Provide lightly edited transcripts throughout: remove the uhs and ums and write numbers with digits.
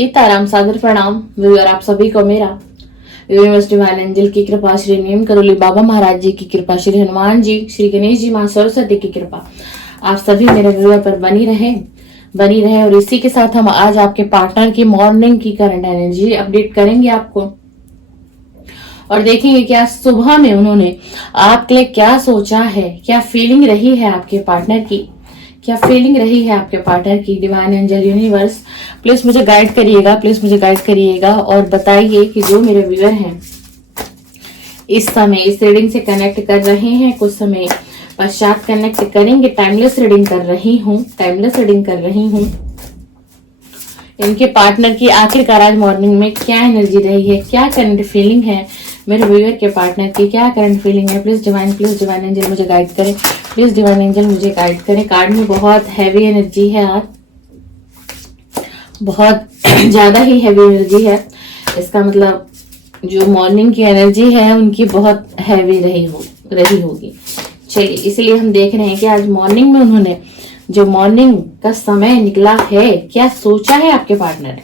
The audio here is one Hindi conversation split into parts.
सीताराम सादर प्रणाम व्यूअर, आप सभी को मेरा यूनिवर्स डिवाइन एंजल की कृपा, श्री नीम करोली बाबा महाराज जी की कृपा, श्री हनुमान जी, श्री गणेश जी, माँ सरस्वती की कृपा आप सभी मेरे व्यूअर पर बनी रहे। और इसी के साथ हम आज आपके पार्टनर की मॉर्निंग की करंट एनर्जी अपडेट करेंगे आपको, और देखेंगे क्या सुबह में उन्होंने आपके लिए क्या सोचा है, क्या फीलिंग रही है आपके पार्टनर की, क्या फीलिंग रही है आपके पार्टनर की। डिवाइन एंजल यूनिवर्स प्लीज मुझे गाइड करिएगा और बताइए कि जो मेरे व्यूअर हैं इस समय इस रीडिंग से कनेक्ट कर रहे हैं, कुछ समय पश्चात कनेक्ट करेंगे। टाइमलेस रीडिंग कर रही हूँ। इनके पार्टनर की आखिरकार आज मॉर्निंग में क्या एनर्जी रही है, क्या करंट फीलिंग है मेरे व्यूअर के पार्टनर की, क्या करंट फीलिंग है। प्लीज डिवाइन एंजल मुझे गाइड करें, प्लीज डिवाइन एंजल मुझे गाइड करें। कार्ड में बहुत हैवी एनर्जी है आज, बहुत ज्यादा ही हैवी एनर्जी है। इसका मतलब जो मॉर्निंग की एनर्जी है उनकी बहुत हैवी रही होगी। चलिए, इसलिए हम देख रहे हैं कि आज मॉर्निंग में उन्होंने जो मॉर्निंग का समय निकला है, क्या सोचा है आपके पार्टनर ने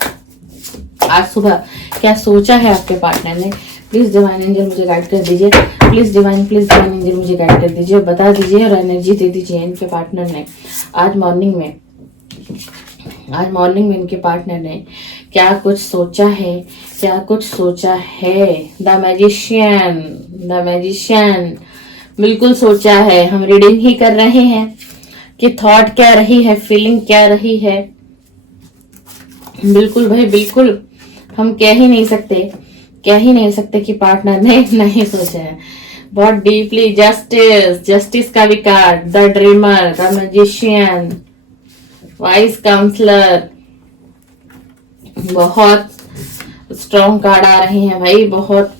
आज सुबह, क्या सोचा है आपके पार्टनर ने। प्लीज डिवाइन एंजल मुझे गाइड कर दीजिए, प्लीज डिवाइन एंजल मुझे गाइड कर दीजिए, बता दीजिए और एनर्जी दे दीजिए। इनके पार्टनर ने आज मॉर्निंग में इनके पार्टनर ने क्या कुछ सोचा है। द मैजिशियन बिल्कुल सोचा है। हम रीडिंग ही कर रहे हैं कि थॉट क्या रही है, फीलिंग क्या रही है। बिल्कुल भाई बिल्कुल, हम कह ही नहीं सकते कि पार्टनर ने नहीं सोचा है। बहुत डीपली जस्टिस का भी card, the dreamer, the magician, wise counsellor, बहुत स्ट्रॉन्ग कार्ड आ रहे हैं भाई, बहुत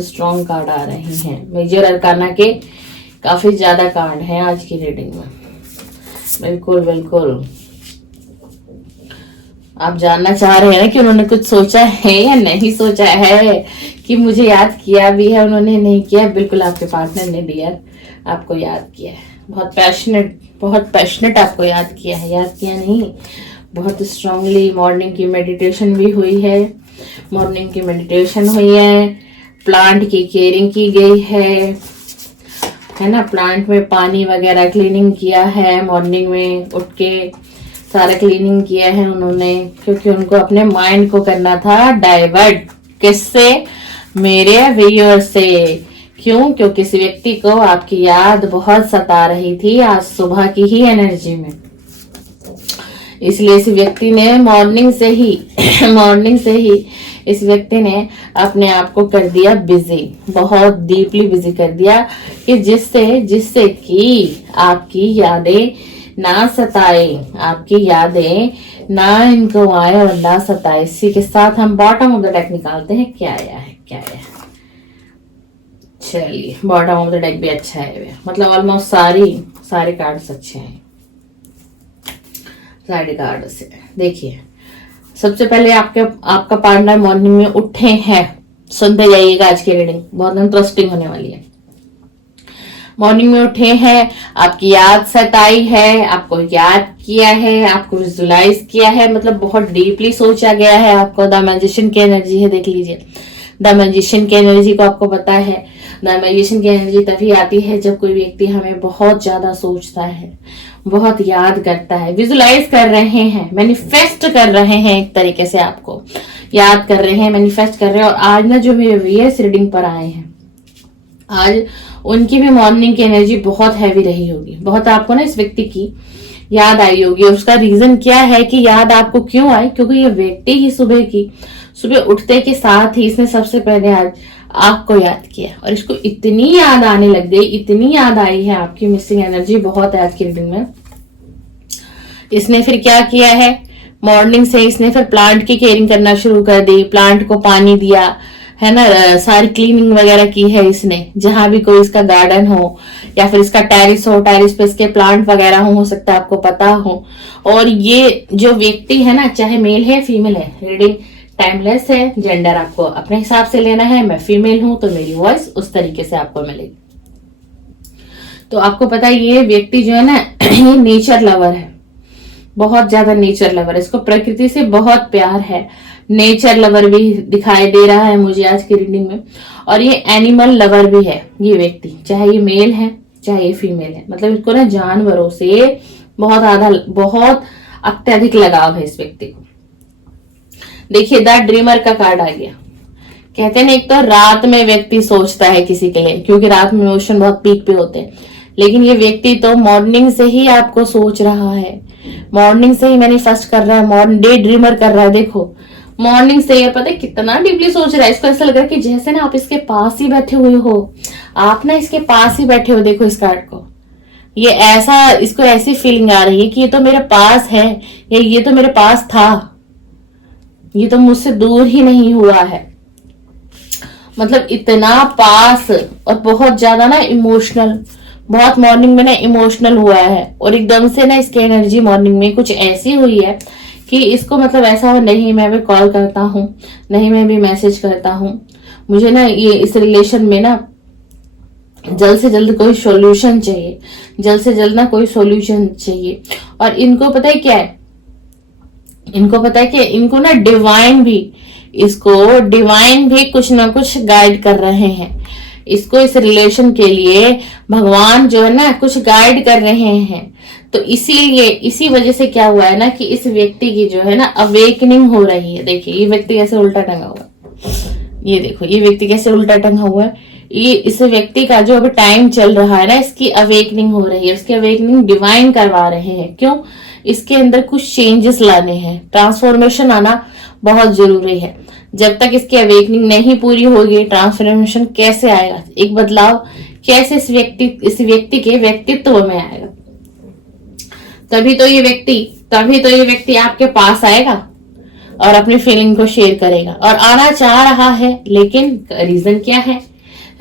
स्ट्रॉन्ग कार्ड आ रहे हैं। मेजर अरकाना के काफी ज्यादा कार्ड हैं आज की रीडिंग में। बिल्कुल आप जानना चाह रहे हैं कि उन्होंने कुछ सोचा है या नहीं सोचा है, कि मुझे याद किया भी है उन्होंने, नहीं किया। बिल्कुल आपके पार्टनर ने डियर आपको याद किया है, बहुत पैशनेट आपको याद किया नहीं, बहुत स्ट्रांगली। मॉर्निंग की मेडिटेशन भी हुई है, प्लांट की केयरिंग की गई है ना। प्लांट में पानी वगैरह क्लीनिंग किया है, मॉर्निंग में उठ के सारा क्लीनिंग किया है उन्होंने, क्योंकि उनको अपने माइंड को करना था डाइवर्ट। किससे? मेरे व्यूअर से। क्यों? क्योंकि किसी व्यक्ति को आपकी याद बहुत सता रही थी आज सुबह की ही एनर्जी में, इसलिए इस व्यक्ति ने मॉर्निंग से ही इस व्यक्ति ने अपने आप को कर दिया बिजी, बहुत डीपली बिजी कर दिया, कि जिससे कि आपकी यादें ना सताए, ना इनको आए और ना सताए। इसी के साथ हम बॉटम ऑफ द डेक निकालते हैं, क्या आया है। चलिए, बॉटम ऑफ द डेक भी अच्छा है, मतलब ऑलमोस्ट सारे कार्ड्स अच्छे हैं। सारे कार्ड से देखिए, सबसे पहले आपका पार्टनर मॉर्निंग में उठे हैं। सुनते जाइएगा, आज की रीडिंग बहुत इंटरेस्टिंग होने वाली है। मॉर्निंग में उठे हैं, आपकी याद सताई है, आपको याद किया है, आपको विजुलाइज किया है, मतलब बहुत डीपली सोचा गया है आपको। द मैजिशियन की एनर्जी है, देख लीजिए। द मैजिशियन की एनर्जी को आपको पता है, द मैजिशियन की एनर्जी तभी आती है जब कोई व्यक्ति हमें बहुत ज्यादा सोचता है, बहुत याद करता है, विजुलाइज कर रहे हैं, मैनिफेस्ट कर रहे हैं, एक तरीके से आपको याद कर रहे हैं, मैनिफेस्ट कर रहे हैं। और आज ना जो मेरे व्यूअर्स रीडिंग पर आए हैं, आज उनकी भी मॉर्निंग की एनर्जी बहुत हैवी रही होगी, बहुत आपको ना इस व्यक्ति की याद आई होगी। उसका रीजन क्या है कि याद आपको क्यों आई, क्योंकि ये व्यक्ति ही सुबह उठते के साथ ही इसने सबसे पहले आज आपको याद किया, और इसको इतनी याद आने लग गई, इतनी याद आई है, आपकी मिसिंग एनर्जी बहुत है आज की रीडिंग में। इसने फिर क्या किया है, मॉर्निंग से इसने फिर प्लांट की केयरिंग करना शुरू कर दी, प्लांट को पानी दिया है ना, सारी क्लीनिंग वगैरह की है इसने। जहां भी कोई इसका गार्डन हो या फिर इसका टेरिस पे इसके प्लांट वगैरह हो सकता है आपको पता हो। और ये जो व्यक्ति है ना, चाहे मेल है फीमेल है, रीडिंग टाइमलेस है, जेंडर आपको अपने हिसाब से लेना है। मैं फीमेल हूं तो मेरी वॉइस उस तरीके से आपको मिलेगी। तो आपको पता है ये व्यक्ति जो है ना, ये नेचर लवर है, बहुत ज्यादा नेचर लवर, इसको प्रकृति से बहुत प्यार है, नेचर लवर भी दिखाई दे रहा है मुझे आज की रीडिंग में। और ये एनिमल लवर भी है ये व्यक्ति, चाहे ये मेल है चाहे ये फीमेल है, मतलब इसको ना जानवरों से बहुत अत्यधिक लगाव है इस व्यक्ति को। देखिए द ड्रीमर का कार्ड आ गया। कहते हैं एक तो रात में व्यक्ति सोचता है किसी के लिए, क्योंकि रात में इमोशन बहुत पीक पे होते हैं, लेकिन ये व्यक्ति तो मॉर्निंग से ही आपको सोच रहा है, मॉर्निंग से ही मैनिफेस्ट कर रहा है, मॉर्निंग डे ड्रीमर कर रहा है। देखो मॉर्निंग से ये पता है कितना डीपली सोच रहा है, इसको ऐसा लग रहा है कि जैसे ना आप इसके पास ही बैठे हुए हो, आप ना इसके पास ही बैठे हो। देखो इस कार्ड को, ये ऐसा, इसको ऐसी फीलिंग आ रही है कि ये तो मेरे पास है, या ये तो मेरे पास था, ये तो मुझसे दूर ही नहीं हुआ है। मतलब इतना पास और बहुत ज्यादा ना इमोशनल, बहुत मॉर्निंग में ना इमोशनल हुआ है, और एकदम से ना इसकी एनर्जी मॉर्निंग में कुछ ऐसी हुई है कि इसको मतलब ऐसा हो, नहीं मैं भी कॉल करता हूँ, नहीं मैं भी मैसेज करता हूँ, मुझे ना ये इस रिलेशन में ना जल्द से जल्द कोई सॉल्यूशन चाहिए, जल्द से जल्द ना कोई सॉल्यूशन चाहिए। और इनको पता है क्या है, इनको पता है कि इनको ना डिवाइन भी कुछ ना कुछ गाइड कर रहे हैं, इसको इस रिलेशन के लिए भगवान जो है ना कुछ गाइड कर रहे हैं। तो इसीलिए इसी वजह से क्या हुआ है ना कि इस व्यक्ति की जो है ना अवेकनिंग हो रही है। देखिए ये व्यक्ति कैसे उल्टा टंगा हुआ है, ये देखो ये व्यक्ति कैसे उल्टा टंगा हुआ है। ये इस व्यक्ति का जो अभी टाइम चल रहा है ना, इसकी अवेकनिंग हो रही है, इसकी अवेकनिंग डिवाइन करवा रहे हैं। क्यों? इसके अंदर कुछ चेंजेस लाने हैं, ट्रांसफॉर्मेशन आना बहुत जरूरी है। जब तक इसकी अवेकनिंग नहीं पूरी होगी, ट्रांसफॉर्मेशन कैसे आएगा, एक बदलाव कैसे इस व्यक्ति के व्यक्तित्व में आएगा? तभी तो ये व्यक्ति आपके पास आएगा और अपनी फीलिंग को शेयर करेगा, और आना चाह रहा है। लेकिन रीजन क्या है?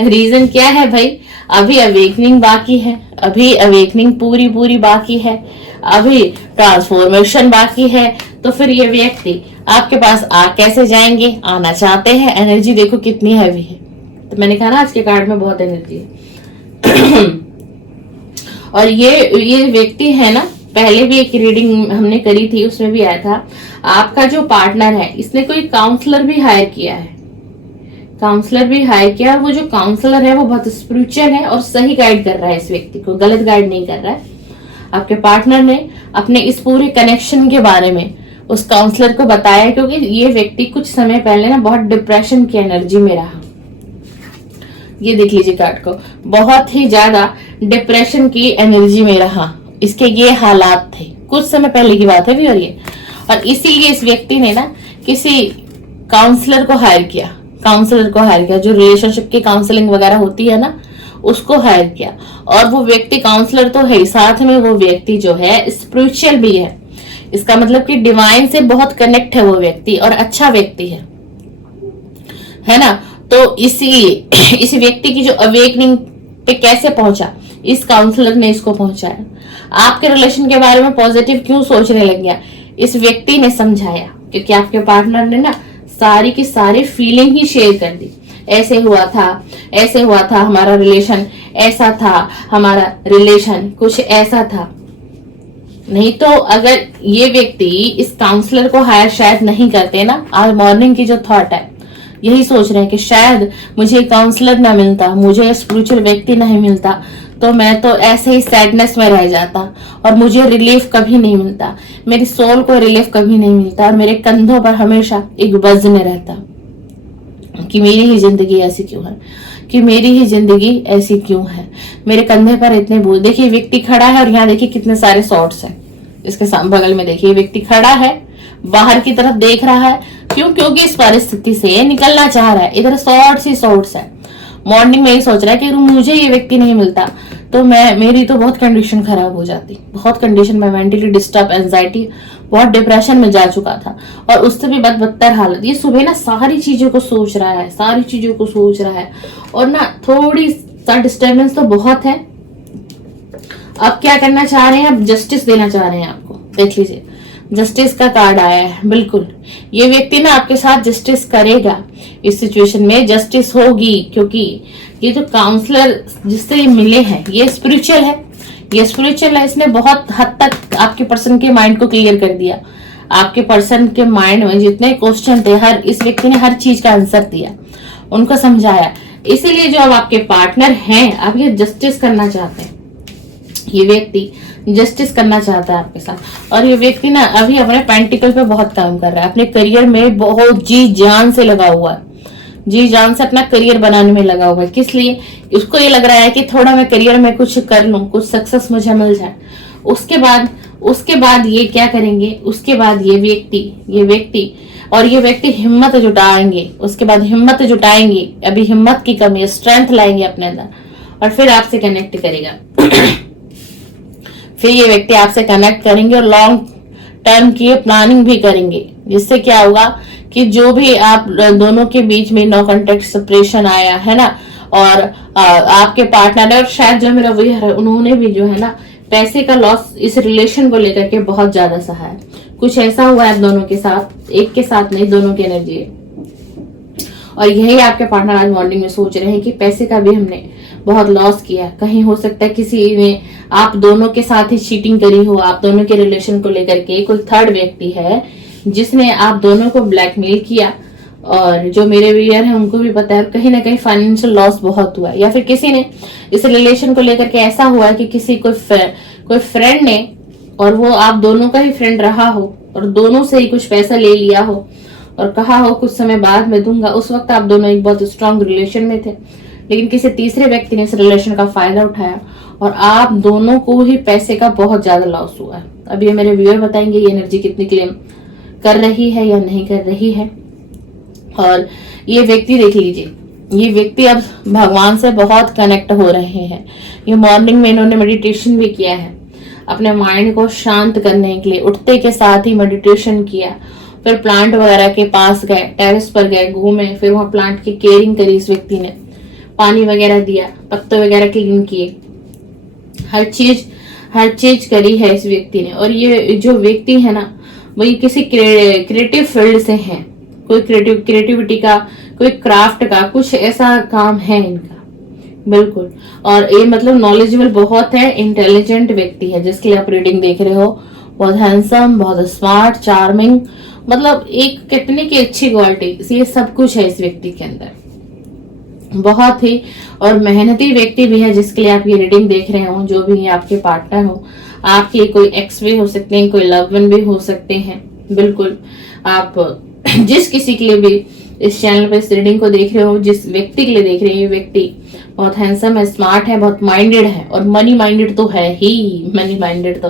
रीजन क्या है भाई? अभी अवेकनिंग बाकी है, अभी अवेकनिंग पूरी बाकी है, अभी ट्रांसफॉर्मेशन बाकी है। तो फिर ये व्यक्ति आपके पास आ कैसे जाएंगे? आना चाहते हैं। एनर्जी देखो कितनी हैवी है। तो मैंने कहा ना आज के कार्ड में बहुत एनर्जी है। और ये व्यक्ति है ना, पहले भी एक रीडिंग हमने करी थी, उसमें भी आया था आपका जो पार्टनर है इसने कोई काउंसलर भी हायर किया है, काउंसलर भी हायर किया। वो जो काउंसलर है वो बहुत स्पिरिचुअल है और सही गाइड कर रहा है इस व्यक्ति को, गलत गाइड नहीं कर रहा है। आपके पार्टनर ने अपने इस पूरे कनेक्शन के बारे में उस काउंसलर को बताया, क्योंकि ये व्यक्ति कुछ समय पहले ना बहुत डिप्रेशन की एनर्जी में रहा। ये देख लीजिए कार्ड को, बहुत ही ज्यादा डिप्रेशन की एनर्जी में रहा, इसके ये हालात थे, कुछ समय पहले की बात है भी। और इसीलिए इस व्यक्ति ने ना किसी काउंसलर को हायर किया, जो रिलेशनशिप की काउंसलिंग वगैरह होती है ना, उसको हायर किया। और वो व्यक्ति काउंसलर तो है, साथ में वो व्यक्ति जो है स्पिरिचुअल भी है। इसका मतलब कि डिवाइन से बहुत कनेक्ट है वो व्यक्ति, और अच्छा व्यक्ति है ना। तो इसीलिए इस व्यक्ति की जो अवेकनिंग पे कैसे पहुंचा, इस काउंसलर ने इसको पहुंचाया। आपके रिलेशन के बारे में पॉजिटिव क्यों सोचने लग गया, इस व्यक्ति ने समझाया, क्योंकि आपके पार्टनर ने ना सारी की सारी फीलिंग ही शेयर कर दी। ऐसे हुआ था हमारा रिलेशन, ऐसा था हमारा रिलेशन, कुछ ऐसा था। नहीं तो अगर ये व्यक्ति इस काउंसलर को हायर शायद नहीं करते ना, आज मॉर्निंग की जो थॉट है यही सोच रहे हैं कि शायद मुझे काउंसलर ना मिलता, मुझे स्पिरिचुअल व्यक्ति नहीं मिलता, तो मैं तो ऐसे ही सैडनेस में रह जाता और मुझे रिलीफ कभी नहीं मिलता, मेरी सोल को रिलीफ कभी नहीं मिलता, और मेरे कंधों पर हमेशा एक वजन रहता कि मेरी ही जिंदगी ऐसी क्यों है, मेरे कंधे पर इतने बोझ। देखिए व्यक्ति खड़ा है और यहाँ देखिए कितने सारे शॉर्ट्स हैं इसके बगल में। देखिए व्यक्ति खड़ा है, बाहर की तरफ देख रहा है। क्यों? क्योंकि इस परिस्थिति से निकलना चाह रहा है। इधर शॉर्ट्स है। मॉर्निंग में ही सोच रहा है कि मुझे ये व्यक्ति नहीं मिलता तो मेरी तो बहुत कंडीशन खराब हो जाती, बहुत कंडीशन में मेंटली डिस्टर्ब, एंजाइटी, बहुत डिप्रेशन में जा चुका था, और उससे भी बदतर हालत। ये सुबह ना सारी चीजों को सोच रहा है, और ना थोड़ी सा डिस्टर्बेंस तो बहुत है। अब क्या करना चाह रहे हैं? अब जस्टिस देना चाह रहे हैं आपको। देख लीजिए जस्टिस का कार्ड आया है। बिल्कुल ये व्यक्ति ना आपके साथ जस्टिस करेगा, इस सिचुएशन में जस्टिस होगी, क्योंकि ये जो काउंसलर जिससे ये मिले हैं ये स्पिरिचुअल है, ये स्पिरिचुअल लाइफ ने बहुत हद तक आपके पर्सन के माइंड को क्लियर कर दिया। आपके पर्सन के माइंड में जितने क्वेश्चन थे, हर इस व्यक्ति ने हर चीज का आंसर दिया, उनको समझाया। इसीलिए जो अब आपके पार्टनर हैं, अब ये जस्टिस करना चाहते हैं। ये व्यक्ति जस्टिस करना चाहता है आपके साथ। और ये व्यक्ति ना अभी अपने पेंटिकल पे बहुत काम कर रहा है, अपने करियर में बहुत जी जान से लगा हुआ है, जी जान से अपना करियर बनाने में लगा हुआ है। किस लिए? उसको ये लग रहा है कि थोड़ा मैं करियर में कुछ कर लूं, कुछ सक्सेस मुझे मिल जाए। उसके बाद ये क्या करेंगे? उसके बाद ये व्यक्ति हिम्मत जुटाएंगे। उसके बाद हिम्मत जुटाएंगे, अभी हिम्मत की कमी है, स्ट्रेंथ लाएंगे अपने अंदर, और फिर आपसे कनेक्ट करेगा। फिर ये व्यक्ति आपसे कनेक्ट करेंगे और लॉन्ग टर्म की प्लानिंग भी करेंगे, जिससे क्या होगा कि जो भी आप दोनों के बीच में नो कॉन्टेक्ट सेपरेशन आया है ना, और आपके पार्टनर और शायद जो मेरा वही है, उन्होंने भी जो है ना पैसे का लॉस इस रिलेशन को लेकर के बहुत ज्यादा सहा है। कुछ ऐसा हुआ है आप दोनों के साथ, एक के साथ नहीं, दोनों की एनर्जी है। और यही आपके पार्टनर आज मॉर्निंग में सोच रहे हैं कि पैसे का भी हमने बहुत लॉस किया। कहीं हो सकता है किसी ने आप दोनों के साथ ही चीटिंग करी हो, आप दोनों के रिलेशन को लेकर के कोई थर्ड व्यक्ति है जिसने आप दोनों को ब्लैकमेल किया। और जो मेरे व्यूअर हैं उनको भी पता है, कहीं ना कहीं फाइनेंशियल लॉस बहुत हुआ है, या फिर किसी ने इस रिलेशन को लेकर के ऐसा हुआ है कि किसी कोई फ्रेंड ने, और वो आप दोनों का ही फ्रेंड रहा हो और दोनों से ही कुछ पैसा ले लिया हो और कहा हो कुछ समय बाद में दूंगा। उस वक्त आप दोनों एक बहुत स्ट्रांग रिलेशन में थे, लेकिन किसी तीसरे व्यक्ति ने इस रिलेशन का फायदा उठाया और आप दोनों को ही पैसे का बहुत ज्यादा लॉस हुआ है। अब ये मेरे व्यूअर बताएंगे ये एनर्जी कितनी क्लेम कर रही है या नहीं कर रही है। और ये व्यक्ति देख लीजिए, ये व्यक्ति अब भगवान से बहुत कनेक्ट हो रहे हैं। ये मॉर्निंग में इन्होंने मेडिटेशन भी किया है अपने माइंड को शांत करने के लिए। उठते के साथ ही मेडिटेशन किया, फिर प्लांट वगैरह के पास गए, टेरेस पर गए, घूमे, फिर वहां प्लांट की केयरिंग करी इस व्यक्ति ने, पानी वगैरह दिया, पत्ते वगैरह क्लीन किए, हर चीज करी है इस व्यक्ति ने। और ये जो व्यक्ति है ना, वही किसी क्रिएटिव फील्ड से है, कोई क्रिएटिविटी का, कोई क्राफ्ट का, कुछ ऐसा काम है इनका, बिल्कुल। और ये मतलब नॉलेजेबल बहुत है, इंटेलिजेंट व्यक्ति है जिसके लिए आप रीडिंग देख रहे हो। बहुत हैंडसम, बहुत स्मार्ट, चार्मिंग, मतलब एक कितनी की अच्छी क्वालिटी, ये सब कुछ है इस व्यक्ति के अंदर। बहुत ही और मेहनती व्यक्ति भी है जिसके लिए आप ये रीडिंग देख रहे हो। जो भी आपके पार्टनर हो, आपके कोई एक्स भी हो सकते हैं, कोई लव वन भी हो सकते हैं, बिल्कुल। आप जिस किसी के लिए भी इस चैनल पे इस रीडिंग को देख रहे हो, जिस व्यक्ति के लिए देख रहे हो, ये व्यक्ति बहुत हैंडसम है, स्मार्ट है, बहुत माइंडेड है। और मनी माइंडेड तो है ही, मनी माइंडेड तो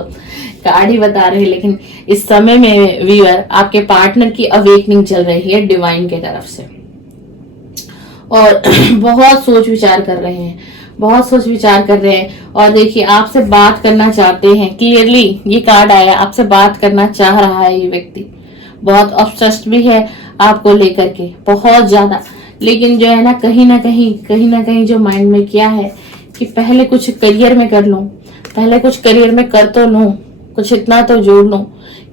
कार्ड ही बता रहे हैं। लेकिन इस समय में व्यूअर आपके पार्टनर की अवेकनिंग चल रही है डिवाइन के तरफ से, और बहुत सोच विचार कर रहे हैं, बहुत सोच विचार कर रहे हैं। और देखिए आपसे बात करना चाहते हैं, क्लियरली ये कार्ड आया, आपसे बात करना चाह रहा है ये व्यक्ति। बहुत ऑब्सेस्ड भी है आपको लेकर के, बहुत ज्यादा। लेकिन जो है ना कहीं ना कहीं जो माइंड में क्या है कि पहले कुछ करियर में कर लूं, पहले कुछ करियर में कर तो लूं, कुछ इतना तो जोड़ लूं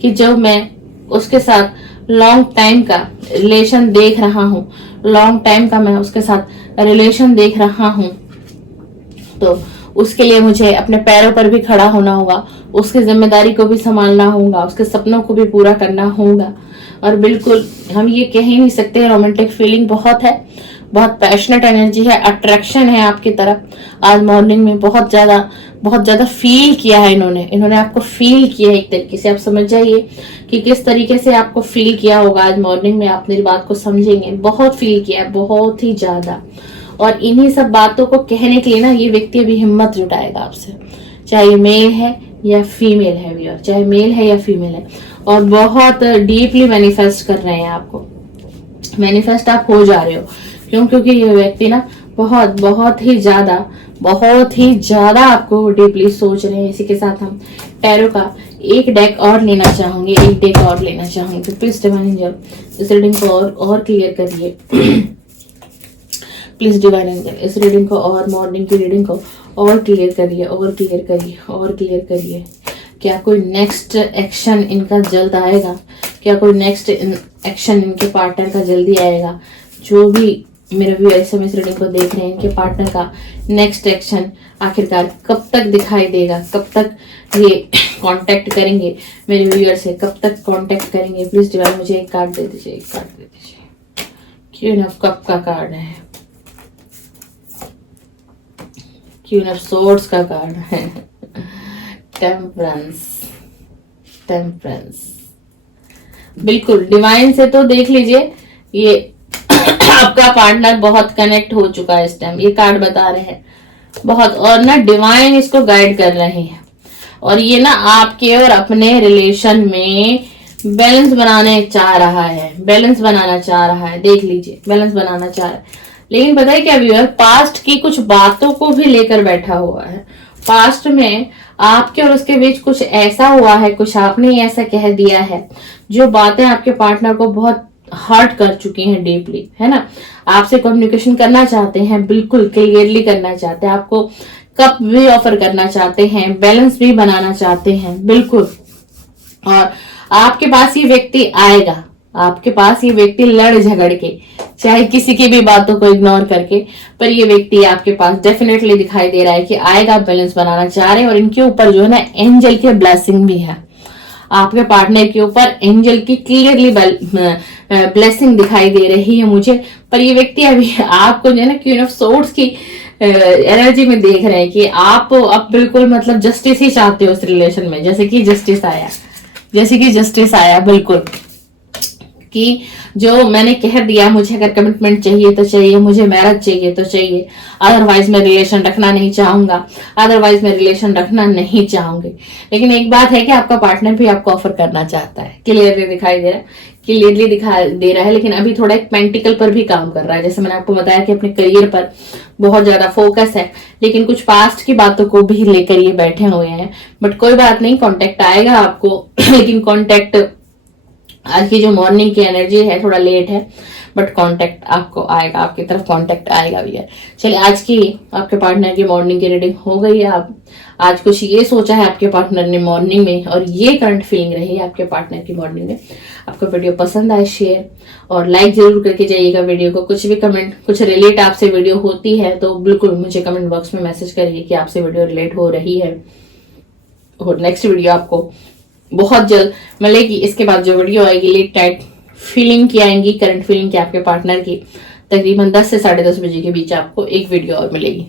कि जब मैं उसके साथ लॉन्ग टाइम का रिलेशन देख रहा हूं, लॉन्ग टाइम का मैं उसके साथ रिलेशन देख रहा हूं, तो उसके लिए मुझे अपने पैरों पर भी खड़ा होना होगा, उसकी जिम्मेदारी को भी संभालना होगा, उसके सपनों को भी पूरा करना होगा। और बिल्कुल हम ये कह ही नहीं सकते, रोमांटिक फीलिंग बहुत है, बहुत पैशनेट एनर्जी है, अट्रैक्शन है आपकी तरफ। आज मॉर्निंग में बहुत ज्यादा फील किया है इन्होंने आपको फील किया है। एक तरीके से आप समझ जाइए कि किस तरीके से आपको फील किया होगा। आज मॉर्निंग में आप मेरी बात को समझेंगे, बहुत फील किया है, बहुत ही ज्यादा। और इन्हीं सब बातों को कहने के लिए ना ये व्यक्ति अभी हिम्मत जुटाएगा आपसे, चाहे मेल है या फीमेल है व्यूअर, चाहे मेल है या फीमेल है। और बहुत डीपली मैनिफेस्ट कर रहे हैं आपको, मैनिफेस्ट आप हो जा रहे हो। क्यों? क्योंकि ये व्यक्ति ना बहुत ही ज्यादा आपको डीपली सोच रहे हैं। इसी के साथ हम टैरो का एक डेक और लेना चाहूंगी, प्लीज डिवाइन एंजल इस रीडिंग को और क्लियर करिए। प्लीज डिवाइन एंजल इस रीडिंग को और मॉर्निंग की रीडिंग को और क्लियर करिए। क्या कोई नेक्स्ट एक्शन इनका जल्द आएगा? क्या कोई नेक्स्ट एक्शन इनके पार्टनर का जल्दी आएगा? जो भी मेरे व्यूअर्स इस रीडिंग को देख रहे हैं, इनके पार्टनर का नेक्स्ट एक्शन आखिरकार कब तक दिखाई देगा, कब तक ये कांटेक्ट करेंगे मेरे व्यूअर्स से, कब तक कांटेक्ट करेंगे। प्लीज डिवाइन मुझे एक कार्ड दे दीजिए, एक कार्ड दे दीजिए। क्वीन ऑफ कप का कार्ड है, क्वीन ऑफ सोर्ड्स का कार्ड है, टेम्परेंस, टेम्परेंस। बिल्कुल डिवाइन से तो देख लीजिए ये आपका पार्टनर बहुत कनेक्ट हो चुका है इस टाइम, ये कार्ड बता रहे हैं बहुत, और ना डिवाइन इसको गाइड कर रहे हैं, और ये ना आपके और अपने रिलेशन में बैलेंस बनाने चाह रहा है, बैलेंस बनाना चाह रहा है। देख लीजिए बैलेंस बनाना चाह रहा है, लेकिन पता है क्या व्यूअर, पास्ट की कुछ बातों को भी लेकर बैठा हुआ है। पास्ट में आपके और उसके बीच कुछ ऐसा हुआ है, कुछ आपने ऐसा कह दिया है जो बातें आपके पार्टनर को बहुत हर्ट कर चुकी हैं डीपली, है ना। आपसे कम्युनिकेशन करना चाहते हैं, बिल्कुल क्लियरली करना चाहते हैं, आपको कप भी ऑफर करना चाहते हैं, बैलेंस भी बनाना चाहते हैं, बिल्कुल। और आपके पास ये व्यक्ति आएगा, आपके पास ये व्यक्ति लड़ झगड़ के, चाहे किसी की भी बातों को इग्नोर करके, पर ये व्यक्ति आपके पास डेफिनेटली दिखाई दे रहा है कि आएगा, बैलेंस बनाना चाह रहे हैं। और इनके ऊपर जो है ना एंजल के ब्लेसिंग भी है, आपके पार्टनर के ऊपर एंजल की क्लियरली ब्लेसिंग दिखाई दे रही है मुझे। पर ये व्यक्ति अभी आपको जो है ना क्वीन ऑफ सोर्ड्स की एनर्जी में देख रहे हैं कि आप अब बिल्कुल मतलब जस्टिस ही चाहते हो उस रिलेशन में, जैसे कि जस्टिस आया, जैसे कि जस्टिस आया, बिल्कुल कि जो मैंने कह दिया, मुझे अगर कमिटमेंट चाहिए तो चाहिए, मुझे मैरिज चाहिए तो चाहिए, अदरवाइज मैं रिलेशन रखना नहीं चाहूंगा, अदरवाइज मैं रिलेशन रखना नहीं चाहूंगी। लेकिन एक बात है कि आपका पार्टनर भी आपको ऑफर करना चाहता है, क्लियरली दिखाई दे रहा है, क्लियरली दिखाई दे रहा है, लेकिन अभी थोड़ा एक पेंटिकल पर भी काम कर रहा है। जैसे मैंने आपको बताया कि अपने करियर पर बहुत ज्यादा फोकस है, लेकिन कुछ पास्ट की बातों को भी लेकर ये बैठे हुए हैं। बट कोई बात नहीं, कॉन्टेक्ट आएगा आपको लेकिन कॉन्टेक्ट आज की जो मॉर्निंग की एनर्जी है थोड़ा लेट है, बट कांटेक्ट आपको आएगा, आपकी तरफ कांटेक्ट आएगा भैया। चलिए आज की आपके पार्टनर की मॉर्निंग की रीडिंग हो गई है। आप आज कुछ ये सोचा है आपके पार्टनर ने मॉर्निंग में, और ये करंट फीलिंग रही है आपके पार्टनर की मॉर्निंग में। आपको वीडियो पसंद आए शेयर और लाइक जरूर करके जाइएगा वीडियो को। कुछ भी कमेंट, कुछ रिलेट आपसे वीडियो होती है तो बिल्कुल मुझे कमेंट बॉक्स में मैसेज करिए कि आपसे वीडियो रिलेट हो रही है, और नेक्स्ट वीडियो आपको बहुत जल्द मिलेगी। इसके बाद जो वीडियो आएगी लेट नाइट फीलिंग की आएंगी, करंट फीलिंग की आपके पार्टनर की, तकरीबन 10 से 10:30 बजे के बीच आपको एक वीडियो और मिलेगी।